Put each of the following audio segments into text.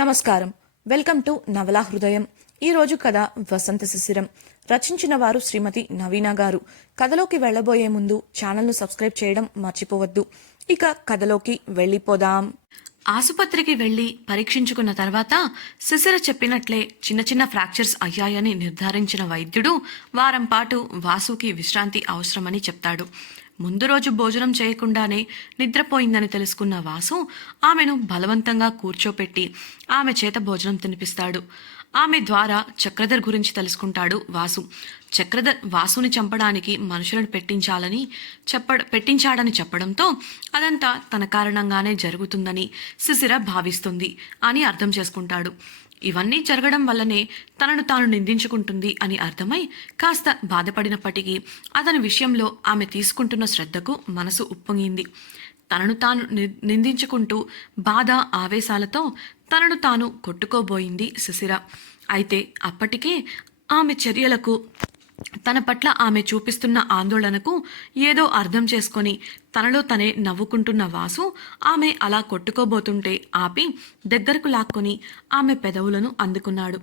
నమస్కారం. Welcome to నవలా హృదయం. ఈరోజు కథ వసంత శిశిరం. రచించిన వారు శ్రీమతి నవీన గారు. కథలోకి వెళ్లబోయే ముందు ఛానల్ను సబ్స్క్రైబ్ చేయడం మర్చిపోవద్దు. ఇక కథలోకి వెళ్ళిపోదాం. ఆసుపత్రికి వెళ్లి పరీక్షించుకున్న తర్వాత శిశిర చెప్పినట్లే చిన్న చిన్న ఫ్రాక్చర్స్ అయ్యాయని నిర్ధారించిన వైద్యుడు వారం పాటు వాసుకి విశ్రాంతి అవసరమని చెప్తాడు. ముందు రోజు భోజనం చేయకుండానే నిద్రపోయిందని తెలుసుకున్న వాసు ఆమెను బలవంతంగా కూర్చోపెట్టి ఆమె చేత భోజనం తినిపిస్తాడు. ఆమె ద్వారా చక్రధర్ గురించి తెలుసుకుంటాడు వాసు. చక్రధర్ వాసుని చంపడానికి మనుషులను పెట్టించాడని చెప్పడంతో అదంతా తన కారణంగానే జరుగుతుందని శిశిర భావిస్తుంది అని అర్థం చేసుకుంటాడు. ఇవన్నీ జరగడం వల్లనే తనను తాను నిందించుకుంటుంది అని అర్థమై కాస్త బాధపడినప్పటికీ అతని విషయంలో ఆమె తీసుకుంటున్న శ్రద్ధకు మనసు ఉప్పొంగింది. తనను తాను నిందించుకుంటూ బాధ ఆవేశాలతో తనను తాను కొట్టుకోబోయింది శిశిర. అయితే అప్పటికే ఆమె చర్యలకు, తన పట్ల ఆమె చూపిస్తున్న ఆందోళనకు ఏదో అర్థం చేసుకొని తనలో తనే నవ్వుకుంటున్న వాసు ఆమె అలా కొట్టుకోబోతుంటే ఆపి దగ్గరకు లాక్కొని ఆమె పెదవులను అందుకున్నాడు.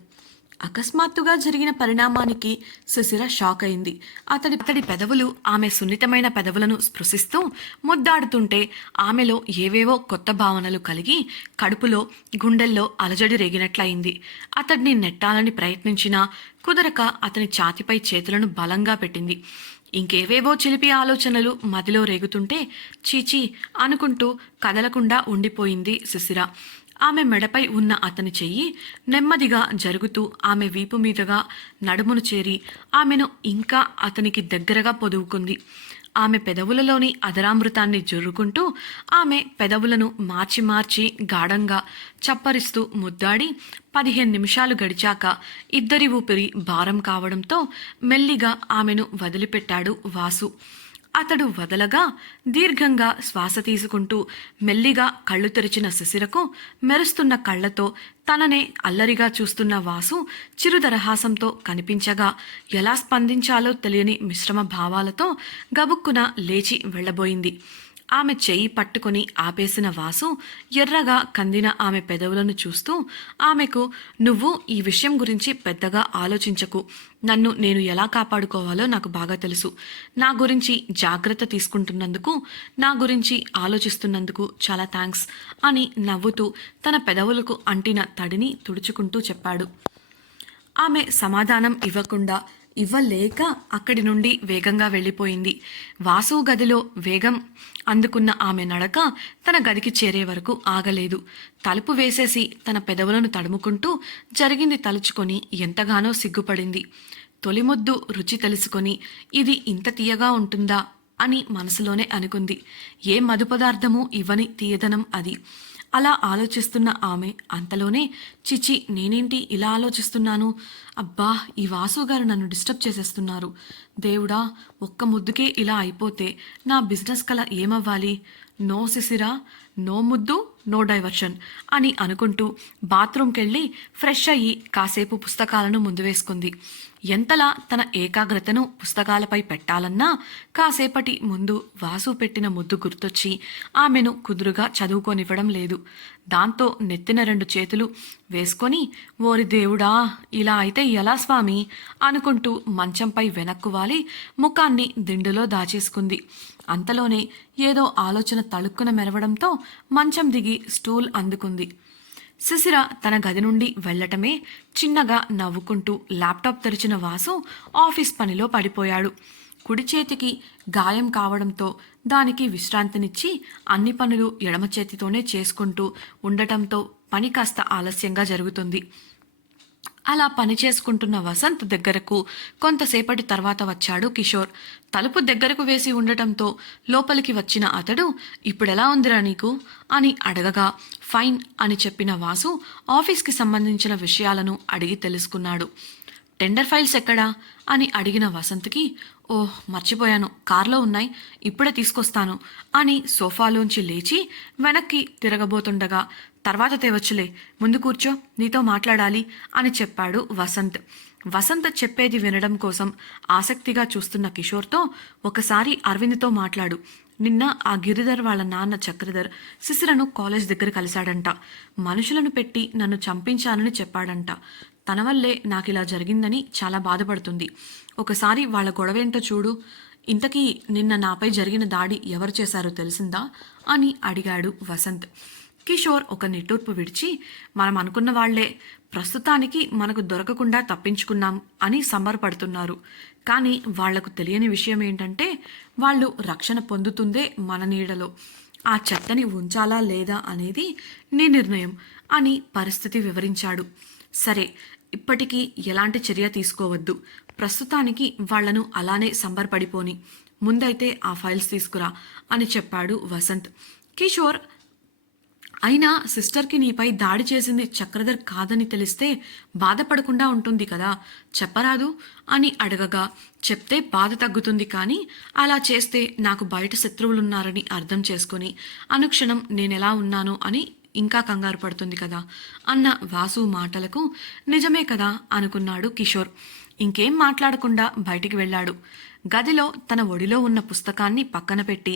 అకస్మాత్తుగా జరిగిన పరిణామానికి శిశిర షాక్ అయింది. అతడి పెదవులు ఆమె సున్నితమైన పెదవులను స్పృశిస్తూ ముద్దాడుతుంటే ఆమెలో ఏవేవో కొత్త భావనలు కలిగి కడుపులో, గుండెల్లో అలజడి రేగినట్లయింది. అతడిని నెట్టాలని ప్రయత్నించినా కుదరక అతని ఛాతిపై చేతులను బలంగా పెట్టింది. ఇంకేవేవో చిలిపి ఆలోచనలు మదిలో రేగుతుంటే చీచీ అనుకుంటూ కదలకుండా ఉండిపోయింది శిశిర. ఆమె మెడపై ఉన్న అతని చెయ్యి నెమ్మదిగా జరుగుతూ ఆమె వీపు మీదుగా నడుమును చేరి ఆమెను ఇంకా అతనికి దగ్గరగా పొదువుకుంది. ఆమె పెదవులలోని అదరామృతాన్ని జుర్రుకుంటూ ఆమె పెదవులను మార్చి మార్చి గాఢంగా చప్పరిస్తూ ముద్దాడి 15 నిమిషాలు గడిచాక ఇద్దరి ఊపిరి భారం కావడంతో మెల్లిగా ఆమెను వదిలిపెట్టాడు వాసు. అతడు వదలగా దీర్ఘంగా శ్వాస తీసుకుంటూ మెల్లిగా కళ్ళు తెరిచిన శిశిరకు మెరుస్తున్న కళ్లతో తననే అల్లరిగా చూస్తున్న వాసు చిరుదరహాసంతో కనిపించగా ఎలా స్పందించాలో తెలియని మిశ్రమ భావాలతో గబుక్కున లేచి వెళ్లబోయింది. ఆమె చెయ్యి పట్టుకుని ఆపేసిన వాసు ఎర్రగా కందిన ఆమె పెదవులను చూస్తూ ఆమెకు, నువ్వు ఈ విషయం గురించి పెద్దగా ఆలోచించకు. నన్ను నేను ఎలా కాపాడుకోవాలో నాకు బాగా తెలుసు. నా గురించి జాగ్రత్త తీసుకుంటున్నందుకు, నా గురించి ఆలోచిస్తున్నందుకు చాలా థ్యాంక్స్ అని నవ్వుతూ తన పెదవులకు అంటిన తడిని తుడుచుకుంటూ చెప్పాడు. ఆమె సమాధానం ఇవ్వలేక అక్కడి నుండి వేగంగా వెళ్ళిపోయింది. వాసు గదిలో వేగం అందుకున్న ఆమె నడక తన గదికి చేరే వరకు ఆగలేదు. తలుపు వేసేసి తన పెదవులను తడుముకుంటూ జరిగింది తలుచుకొని ఎంతగానో సిగ్గుపడింది. తొలి ముద్దు రుచి తెలుసుకొని ఇది ఇంత తీయగా ఉంటుందా అని మనసులోనే అనుకుంది. ఏ మధు పదార్థమూ ఇవ్వని తీయదనం అది. అలా ఆలోచిస్తున్న ఆమె అంతలోనే, చిచి నేనేంటి ఇలా ఆలోచిస్తున్నాను, అబ్బా ఈ వాసు గారు నన్ను డిస్టర్బ్ చేసేస్తున్నారు, దేవుడా ఒక్క ముద్దుకే ఇలా అయిపోతే నా బిజినెస్ కల ఏమవ్వాలి, నో శిశిరా, నో ముద్దు, నో డైవర్షన్ అని అనుకుంటూ బాత్రూంకెళ్ళి ఫ్రెష్ అయ్యి కాసేపు పుస్తకాలను ముందు వేసుకుంది. ఎంతలా తన ఏకాగ్రతను పుస్తకాలపై పెట్టాలన్నా కాసేపటి ముందు వాసు పెట్టిన ముద్దు గుర్తొచ్చి ఆమెను కుదురుగా చదువుకోనివ్వడం లేదు. దాంతో నెత్తిన 2 చేతులు వేసుకొని, ఓరి దేవుడా ఇలా అయితే ఎలా స్వామి అనుకుంటూ మంచంపై వెనక్కు వాలి ముఖాన్ని దిండులో దాచేసుకుంది. అంతలోనే ఏదో ఆలోచన తళుక్కున మెరవడంతో మంచం దిగి స్టూల్ అందుకుంది. శిశిర తన గది నుండి వెళ్లటమే చిన్నగా నవ్వుకుంటూ ల్యాప్టాప్ తెరిచిన వాసు ఆఫీస్ పనిలో పడిపోయాడు. కుడి చేతికి గాయం కావడంతో దానికి విశ్రాంతినిచ్చి అన్ని పనులు ఎడమ చేతితోనే చేసుకుంటూ ఉండటంతో పని కాస్త ఆలస్యంగా జరుగుతుంది. అలా పని చేసుకుంటున్న వసంత్ దగ్గరకు కొంతసేపటి తర్వాత వచ్చాడు కిషోర్. తలుపు దగ్గరకు వేసి ఉండటంతో లోపలికి వచ్చిన అతడు, ఇప్పుడెలా ఉందిరా నీకు అని అడగగా ఫైన్ అని చెప్పిన వాసు ఆఫీస్కి సంబంధించిన విషయాలను అడిగి తెలుసుకున్నాడు. టెండర్ ఫైల్స్ ఎక్కడా అని అడిగిన వసంత్కి, ఓహ్ మర్చిపోయాను, కార్లో ఉన్నాయి, ఇప్పుడే తీసుకొస్తాను అని సోఫాలోంచి లేచి వెనక్కి తిరగబోతుండగా, తర్వాత తేవచ్చులే, ముందు కూర్చో, నీతో మాట్లాడాలి అని చెప్పాడు వసంత్. వసంత్ చెప్పేది వినడం కోసం ఆసక్తిగా చూస్తున్న కిషోర్తో, ఒకసారి అరవింద్తో మాట్లాడు, నిన్న ఆ గిరిధర్ వాళ్ళ నాన్న చక్రధర్ శిశిరను కాలేజ్ దగ్గర కలిశాడంట. మనుషులను పెట్టి నన్ను చంపించాలని చెప్పాడంట. తన వల్లే నాకు ఇలా జరిగిందని చాలా బాధపడుతుంది. ఒకసారి వాళ్ళ గొడవేంటో చూడు. ఇంతకీ నిన్న నాపై జరిగిన దాడి ఎవరు చేశారో తెలిసిందా అని అడిగాడు వసంత్. కిషోర్ ఒక నిట్టూర్పు విడిచి, మనం అనుకున్న వాళ్లే, ప్రస్తుతానికి మనకు దొరకకుండా తప్పించుకున్నాం అని సంబరపడుతున్నారు. కానీ వాళ్లకు తెలియని విషయం ఏంటంటే వాళ్ళు రక్షణ పొందుతుందే మన నీడలో. ఆ చెత్తని ఉంచాలా లేదా అనేది నీ నిర్ణయం అని పరిస్థితి వివరించాడు. సరే, ఇప్పటికీ ఎలాంటి చర్య తీసుకోవద్దు. ప్రస్తుతానికి వాళ్లను అలానే సంబరపడిపోని. ముందైతే ఆ ఫైల్స్ తీసుకురా అని చెప్పాడు వసంత్. కిషోర్, అయినా సిస్టర్కి నీపై దాడి చేసింది చక్రధర్ కాదని తెలిస్తే బాధపడకుండా ఉంటుంది కదా, చెప్పరాదు అని అడగగా, చెప్తే బాధ తగ్గుతుంది, కానీ అలా చేస్తే నాకు బయట శత్రువులున్నారని అర్థం చేసుకుని అనుక్షణం నేనెలా ఉన్నానో అని ఇంకా కంగారు పడుతుంది కదా అన్న వాసు మాటలకు నిజమే కదా అనుకున్నాడు కిషోర్. ఇంకేం మాట్లాడకుండా బయటికి వెళ్ళాడు. గదిలో తన ఒడిలో ఉన్న పుస్తకాన్ని పక్కన పెట్టి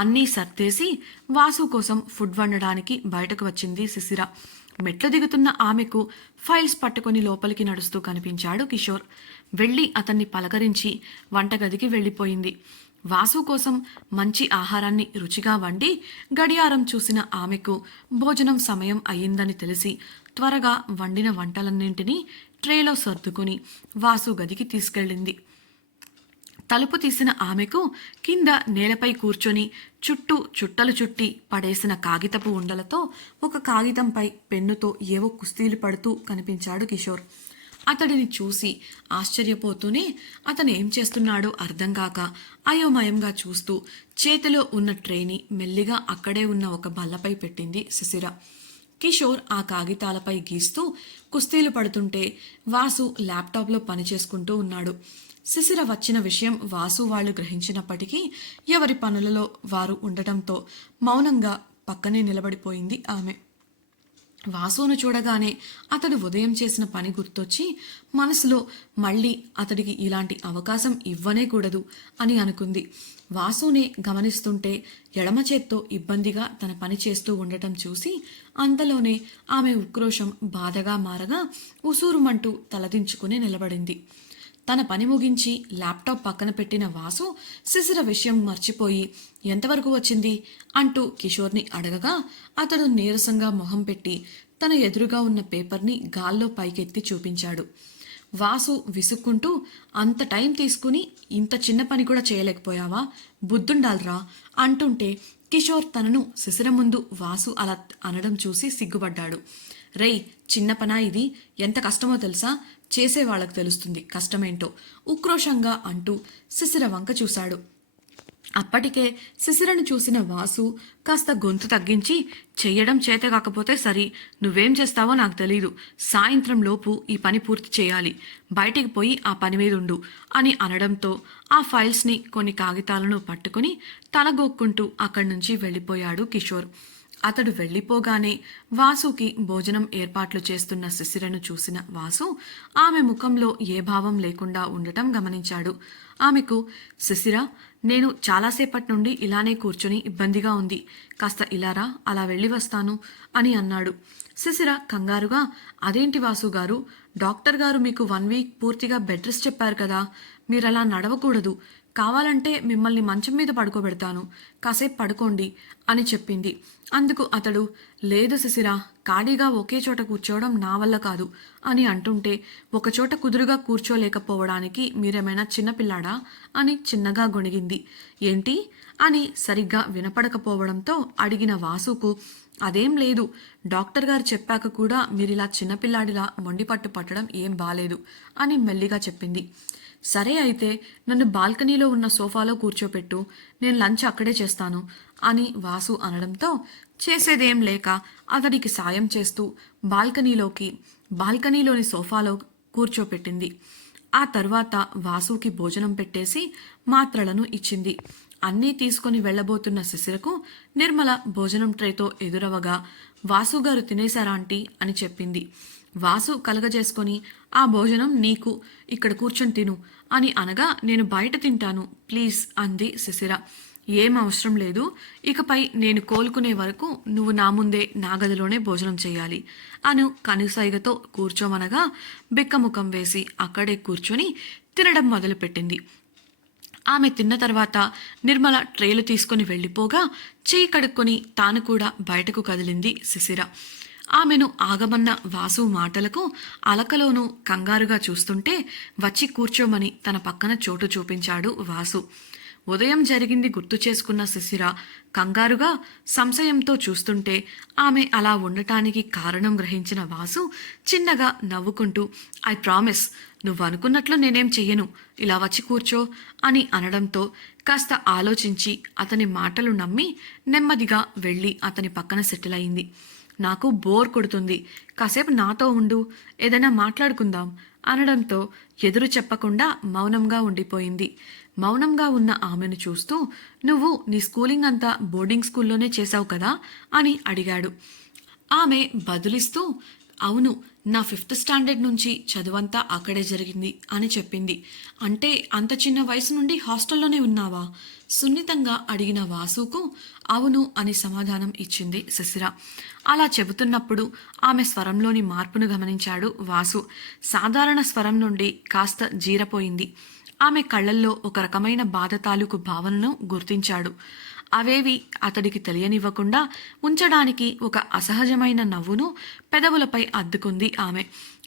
అన్నీ సర్దేసి వాసు కోసం ఫుడ్ వండడానికి బయటకు వచ్చింది శిశిర. మెట్లు దిగుతున్న ఆమెకు ఫైల్స్ పట్టుకొని లోపలికి నడుస్తూ కనిపించాడు కిషోర్. వెళ్ళి అతన్ని పలకరించి వంటగదికి వెళ్ళిపోయింది. వాసు కోసం మంచి ఆహారాన్ని రుచిగా వండి గడియారం చూసిన ఆమెకు భోజనం సమయం అయ్యిందని తెలిసి త్వరగా వండిన వంటలన్నింటినీ ట్రేలో సర్దుకుని వాసు గదికి తీసుకెళ్ళింది. తలుపు తీసిన ఆమెకు కింద నేలపై కూర్చొని చుట్టూ చుట్టలు చుట్టి పడేసిన కాగితపు ఉండలతో ఒక కాగితంపై పెన్నుతో ఏవో కుస్తీలు పడుతూ కనిపించాడు కిషోర్. అతడిని చూసి ఆశ్చర్యపోతూనే అతను ఏం చేస్తున్నాడో అర్థం కాక అయోమయంగా చూస్తూ చేతిలో ఉన్న ట్రేని మెల్లిగా అక్కడే ఉన్న ఒక బల్లపై పెట్టింది శిశిర. కిషోర్ ఆ కాగితాలపై గీస్తూ కుస్తీలు పడుతుంటే వాసు ల్యాప్టాప్లో పనిచేసుకుంటూ ఉన్నాడు. శిశిర వచ్చిన విషయం వాసు వాళ్ళు గ్రహించినప్పటికీ ఎవరి పనులలో వారు ఉండటంతో మౌనంగా పక్కనే నిలబడిపోయింది ఆమె. వాసును చూడగానే అతడు ఉదయం చేసిన పని గుర్తొచ్చి మనసులో మళ్ళీ అతడికి ఇలాంటి అవకాశం ఇవ్వనేకూడదు అని అనుకుంది. వాసునే గమనిస్తుంటే ఎడమ చేత్తో ఇబ్బందిగా తన పని చేస్తూ ఉండటం చూసి అంతలోనే ఆమె ఉక్రోషం బాధగా మారగా ఉసూరుమంటూ తలదించుకుని నిలబడింది. తన పని ముగించి ల్యాప్టాప్ పక్కన పెట్టిన వాసు శిశిర విషయం మర్చిపోయి ఎంతవరకు వచ్చింది అంటూ కిషోర్ని అడగగా అతడు నీరసంగా మొహం పెట్టి తన ఎదురుగా ఉన్న పేపర్ని గాల్లో పైకెత్తి చూపించాడు. వాసు విసుక్కుంటూ, అంత టైం తీసుకుని ఇంత చిన్న పని కూడా చేయలేకపోయావా, బుద్ధుండాలరా అంటుంటే కిషోర్ తనను శిశిర ముందు వాసు అలా అనడం చూసి సిగ్గుపడ్డాడు. రేయ్, చిన్న పనా ఇది, ఎంత కష్టమో తెలుసా, చేసేవాళ్లకు తెలుస్తుంది కష్టమేంటో ఉక్రోషంగా అంటూ శిశిర వంక చూశాడు. అప్పటికే శిశిరను చూసిన వాసు కాస్త గొంతు తగ్గించి, చెయ్యడం చేత కాకపోతే సరి, నువ్వేం చేస్తావో నాకు తెలీదు, సాయంత్రం లోపు ఈ పని పూర్తి చేయాలి, బయటికి పోయి ఆ పని మీద ఉండు అని అనడంతో ఆ ఫైల్స్ని కొన్ని కాగితాలను పట్టుకుని తలగొక్కుంటూ అక్కడి నుంచి వెళ్ళిపోయాడు కిషోర్. అతడు వెళ్ళిపోగానే వాసుకి భోజనం ఏర్పాట్లు చేస్తున్న శిశిరను చూసిన వాసు ఆమె ముఖంలో ఏ భావం లేకుండా ఉండటం గమనించాడు. ఆమెకు, శిశిర, నేను చాలాసేపటి నుండి ఇలానే కూర్చొని ఇబ్బందిగా ఉంది, కాస్త ఇలారా, అలా వెళ్ళి వస్తాను అని అన్నాడు. శిశిర కంగారుగా, అదేంటి వాసు గారు, డాక్టర్ గారు మీకు 1 వీక్ పూర్తిగా బెడ్ రెస్ట్ చెప్పారు కదా, మీరలా నడవకూడదు, కావాలంటే మిమ్మల్ని మంచం మీద పడుకోబెడతాను, కాసేపు పడుకోండి అని చెప్పింది. అందుకు అతడు, లేదు శిశిర, ఖాళీగా ఒకే చోట కూర్చోవడం నా వల్ల కాదు అని అంటుంటే, ఒకచోట కుదురుగా కూర్చోలేకపోవడానికి మీరేమైనా చిన్నపిల్లాడా అని చిన్నగా గొణిగింది. ఏంటి అని సరిగ్గా వినపడకపోవడంతో అడిగిన వాసుకు, అదేం లేదు, డాక్టర్ గారు చెప్పాక కూడా మీరిలా చిన్నపిల్లాడిలా మొండిపట్టు పట్టడం ఏం బాలేదు అని మెల్లిగా చెప్పింది. సరే అయితే నన్ను బాల్కనీలో ఉన్న సోఫాలో కూర్చోపెట్టు, నేను లంచ్ అక్కడే చేస్తాను అని వాసు అనడంతో చేసేదేం లేక అతడికి సాయం చేస్తూ బాల్కనీలోని సోఫాలో కూర్చోపెట్టింది. ఆ తర్వాత వాసుకి భోజనం పెట్టేసి మాత్రలను ఇచ్చింది. అన్నీ తీసుకొని వెళ్లబోతున్న శిశిరకు నిర్మల భోజనం ట్రేతో ఎదురవగా, వాసుగారు తినేశారా ఆంటీ అని చెప్పింది. వాసు కలగజేసుకొని, ఆ భోజనం నీకు, ఇక్కడ కూర్చొని తిను అని అనగా, నేను బయట తింటాను ప్లీజ్ అంది శిశిర. ఏం అవసరం లేదు. ఇకపై నేను కోలుకునే వరకు నువ్వు నా ముందే నా గదిలోనే భోజనం చేయాలి అను కనుసైగతో కూర్చోమనగా బిక్కముఖం వేసి అక్కడే కూర్చొని తినడం మొదలుపెట్టింది. ఆమె తిన్న తర్వాత నిర్మల ట్రేలు తీసుకుని వెళ్ళిపోగా చేయి కడుక్కొని తాను కూడా బయటకు కదిలింది శిశిర. ఆమెను ఆగమన్న వాసు మాటలకు అలకలోనూ కంగారుగా చూస్తుంటే వచ్చి కూర్చోమని తన పక్కన చోటు చూపించాడు వాసు. ఉదయం జరిగింది గుర్తు చేసుకున్న శిశిర కంగారుగా సంశయంతో చూస్తుంటే ఆమె అలా ఉండటానికి కారణం గ్రహించిన వాసు చిన్నగా నవ్వుకుంటూ ఐ ప్రామిస్, నువ్వు అనుకున్నట్లు నేనేం చెయ్యను, ఇలా వచ్చి కూర్చో అని అనడంతో కాస్త ఆలోచించి అతని మాటలు నమ్మి నెమ్మదిగా వెళ్ళి అతని పక్కన సెటిల్ అయింది. నాకు బోర్ కొడుతుంది, కాసేపు నాతో ఉండు, ఏదైనా మాట్లాడుకుందాం అనడంతో ఎదురు చెప్పకుండా మౌనంగా ఉండిపోయింది. మౌనంగా ఉన్న ఆమెను చూస్తూ నువ్వు నీ స్కూలింగ్ అంతా బోర్డింగ్ స్కూల్లోనే చేశావు కదా అని అడిగాడు. ఆమె బదులిస్తూ అవును, నా 5th స్టాండర్డ్ నుంచి చదువంతా అక్కడే జరిగింది అని చెప్పింది. అంటే అంత చిన్న వయసు నుండి హాస్టల్లోనే ఉన్నావా? సున్నితంగా అడిగిన వాసుకు అవును అని సమాధానం ఇచ్చింది శిశిర. అలా చెబుతున్నప్పుడు ఆమె స్వరంలోని మార్పును గమనించాడు వాసు. సాధారణ స్వరం నుండి కాస్త జీరపోయింది. ఆమె కళ్ళల్లో ఒక రకమైన బాధ తాలూకు భావనను గుర్తించాడు. అవేవి అతడికి తెలియనివ్వకుండా ఉంచడానికి ఒక అసహజమైన నవ్వును పెదవులపై అద్దుకుంది ఆమె.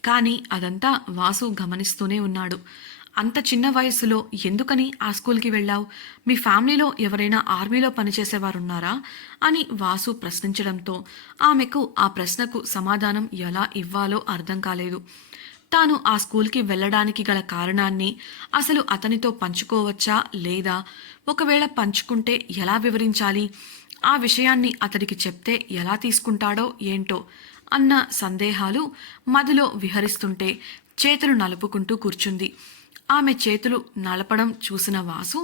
కానీ అదంతా వాసు గమనిస్తూనే ఉన్నాడు. అంత చిన్న వయసులో ఎందుకని ఆ స్కూల్కి వెళ్ళావు? మీ ఫ్యామిలీలో ఎవరైనా ఆర్మీలో పనిచేసేవారున్నారా అని వాసు ప్రశ్నించడంతో ఆమెకు ఆ ప్రశ్నకు సమాధానం ఎలా ఇవ్వాలో అర్థం కాలేదు. తాను ఆ స్కూల్కి వెళ్ళడానికి గల కారణాన్ని అసలు అతనితో పంచుకోవచ్చా లేదా, ఒకవేళ పంచుకుంటే ఎలా వివరించాలి, ఆ విషయాన్ని అతడికి చెప్తే ఎలా తీసుకుంటాడో ఏంటో అన్న సందేహాలు మదిలో విహరిస్తుంటే చేతులు నలుపుకుంటూ కూర్చుంది. ఆమె చేతులు నలపడం చూసిన వాసు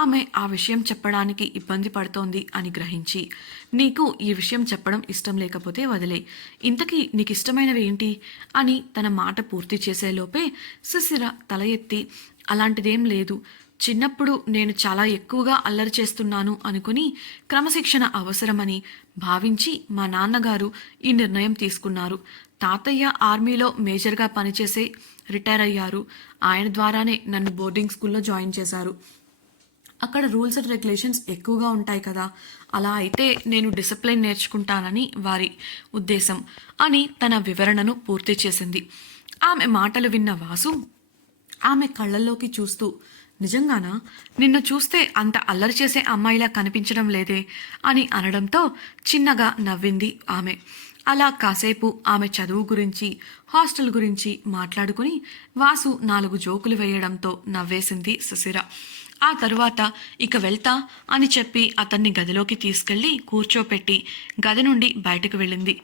ఆమె ఆ విషయం చెప్పడానికి ఇబ్బంది పడుతోంది అని గ్రహించి నీకు ఈ విషయం చెప్పడం ఇష్టం లేకపోతే వదిలే, ఇంతకీ నీకు ఇష్టమైనవి ఏంటి అని తన మాట పూర్తి చేసేలోపే శిశిర తల ఎత్తి అలాంటిదేం లేదు, చిన్నప్పుడు నేను చాలా ఎక్కువగా అల్లరి చేస్తున్నాను అనుకుని క్రమశిక్షణ అవసరమని భావించి మా నాన్నగారు ఈ నిర్ణయం తీసుకున్నారు. తాతయ్య ఆర్మీలో మేజర్గా పనిచేసే రిటైర్ అయ్యారు. ఆయన ద్వారానే నన్ను బోర్డింగ్ స్కూల్లో జాయిన్ చేశారు. అక్కడ రూల్స్ అండ్ రెగ్యులేషన్స్ ఎక్కువగా ఉంటాయి కదా, అలా అయితే నేను డిసిప్లిన్ నేర్చుకుంటానని వారి ఉద్దేశం అని తన వివరణను పూర్తి చేసింది. ఆమె మాటలు విన్న వాసు ఆమె కళ్ళల్లోకి చూస్తూ నిజంగానా? నిన్ను చూస్తే అంత అల్లరి చేసే అమ్మాయిలా కనిపించడం లేదే అని అనడంతో చిన్నగా నవ్వింది ఆమె. అలా కాసేపు ఆమె చదువు గురించి హాస్టల్ గురించి మాట్లాడుకుని వాసు 4 జోకులు వేయడంతో నవ్వేసింది శిశిర. ఆ తరువాత ఇక వెళ్తా అని చెప్పి అతన్ని గదిలోకి తీసుకెళ్లి కూర్చోపెట్టి గది నుండి బయటకు వెళ్ళింది.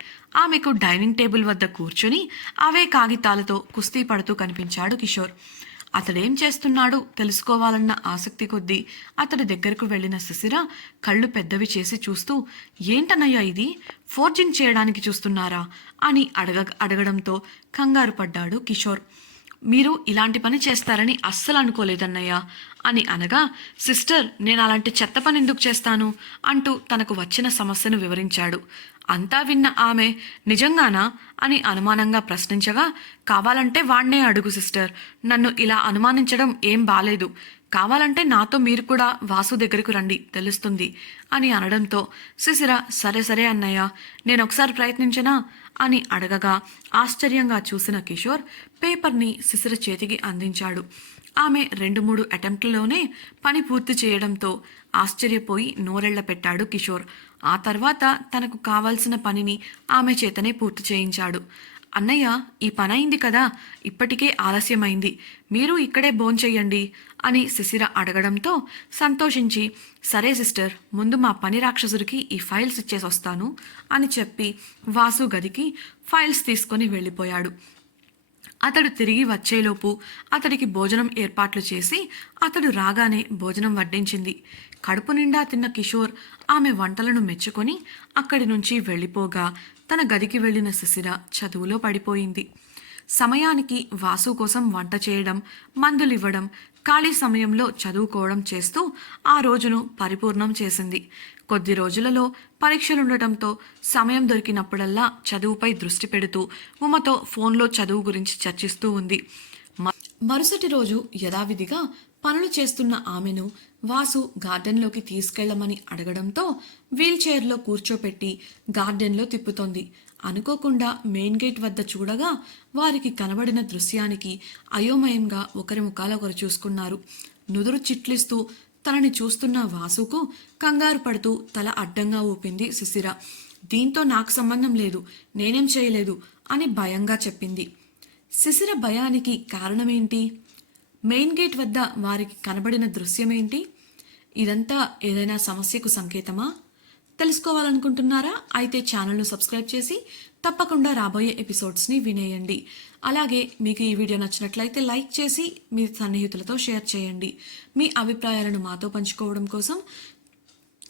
ఆమెకు డైనింగ్ టేబుల్ వద్ద కూర్చొని అవే కాగితాలతో కుస్తీ పడుతూ కనిపించాడు కిషోర్. అతడేం చేస్తున్నాడు తెలుసుకోవాలన్న ఆసక్తి కొద్దీ అతడి దగ్గరకు వెళ్ళిన శిశిర కళ్ళు పెద్దవి చేసి చూస్తూ ఏంటన్నయ్యా ఇది, ఫోర్జింగ్ చేయడానికి చూస్తున్నారా అని అడగడంతో కంగారు పడ్డాడు కిషోర్. మీరు ఇలాంటి పని చేస్తారని అస్సలు అనుకోలేదన్నయ్య అని అనగా సిస్టర్ నేను అలాంటి చెత్త పని ఎందుకు చేస్తాను అంటూ తనకు వచ్చిన సమస్యను వివరించాడు. అంతా విన్న ఆమె నిజంగానా అని అనుమానంగా ప్రశ్నించగా కావాలంటే వాణ్ణే అడుగు సిస్టర్, నన్ను ఇలా అనుమానించడం ఏం బాలేదు, కావాలంటే నాతో మీరు కూడా వాసు దగ్గరకు రండి తెలుస్తుంది అని అనడంతో శిశిర సరే సరే అన్నయ్య నేను ఒకసారి ప్రయత్నించనా అని అడగగా ఆశ్చర్యంగా చూసిన కిషోర్ పేపర్ని శిశిర చేతికి అందించాడు. ఆమె 2-3 అటెంప్ట్లలోనే పని పూర్తి చేయడంతో ఆశ్చర్యపోయి నోరెళ్ల పెట్టాడు కిషోర్. ఆ తర్వాత తనకు కావాల్సిన పనిని ఆమె చేతనే పూర్తి చేయించాడు. అన్నయ్య ఈ పనైంది కదా, ఇప్పటికే ఆలస్యమైంది, మీరు ఇక్కడే భోంచెయ్యండి అని శిశిర అడగడంతో సంతోషించి సరే సిస్టర్ ముందు మా పని రాక్షసుడికి ఈ ఫైల్స్ ఇచ్చేసి వస్తాను అని చెప్పి వాసు గదికి ఫైల్స్ తీసుకొని వెళ్ళిపోయాడు. అతడు తిరిగి వచ్చేలోపు అతడికి భోజనం ఏర్పాట్లు చేసి అతడు రాగానే భోజనం వడ్డించింది. కడుపు నిండా తిన్న కిషోర్ ఆమె వంటలను మెచ్చుకొని అక్కడి నుంచి వెళ్ళిపోగా తన గదికి వెళ్ళిన శిశిర చదువులో పడిపోయింది. సమయానికి వాసు కోసం వంట చేయడం, మందులివ్వడం, ఖాళీ సమయంలో చదువుకోవడం చేస్తూ ఆ రోజును పరిపూర్ణం చేసింది. కొద్ది రోజులలో పరీక్షలుండటంతో సమయం దొరికినప్పుడల్లా చదువుపై దృష్టి పెడుతూ ఉమతో ఫోన్లో చదువు గురించి చర్చిస్తూ ఉంది. మరుసటి రోజు యథావిధిగా పనులు చేస్తున్న ఆమెను వాసు గార్డెన్లోకి తీసుకెళ్లమని అడగడంతో వీల్ చైర్లో కూర్చోపెట్టి గార్డెన్లో తిప్పుతోంది. అనుకోకుండా మెయిన్ గేట్ వద్ద చూడగా వారికి కనబడిన దృశ్యానికి అయోమయంగా ఒకరి ముఖాలు ఒకరు చూసుకున్నారు. నుదురు చిట్లిస్తూ తనని చూస్తున్న వాసుకు కంగారు పడుతూ తల అడ్డంగా ఊపింది శిశిర. దీంతో నాకు సంబంధం లేదు, నేనేం చేయలేదు అని భయంగా చెప్పింది. శిశిర భయానికి కారణమేంటి? మెయిన్ గేట్ వద్ద వారికి కనబడిన దృశ్యమేంటి? ఇదంతా ఏదైనా సమస్యకు సంకేతమా? తెలుసుకోవాలనుకుంటున్నారా? అయితే ఛానల్ను సబ్స్క్రైబ్ చేసి తప్పకుండా రాబోయే ఎపిసోడ్స్ని వినేయండి. అలాగే మీకు ఈ వీడియో నచ్చినట్లయితే లైక్ చేసి మీ సన్నిహితులతో షేర్ చేయండి. మీ అభిప్రాయాలను మాతో పంచుకోవడం కోసం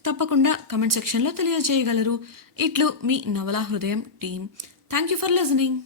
తప్పకుండా కమెంట్ సెక్షన్లో తెలియజేయగలరు. ఇట్లు మీ నవలా హృదయం team. Thank you for listening.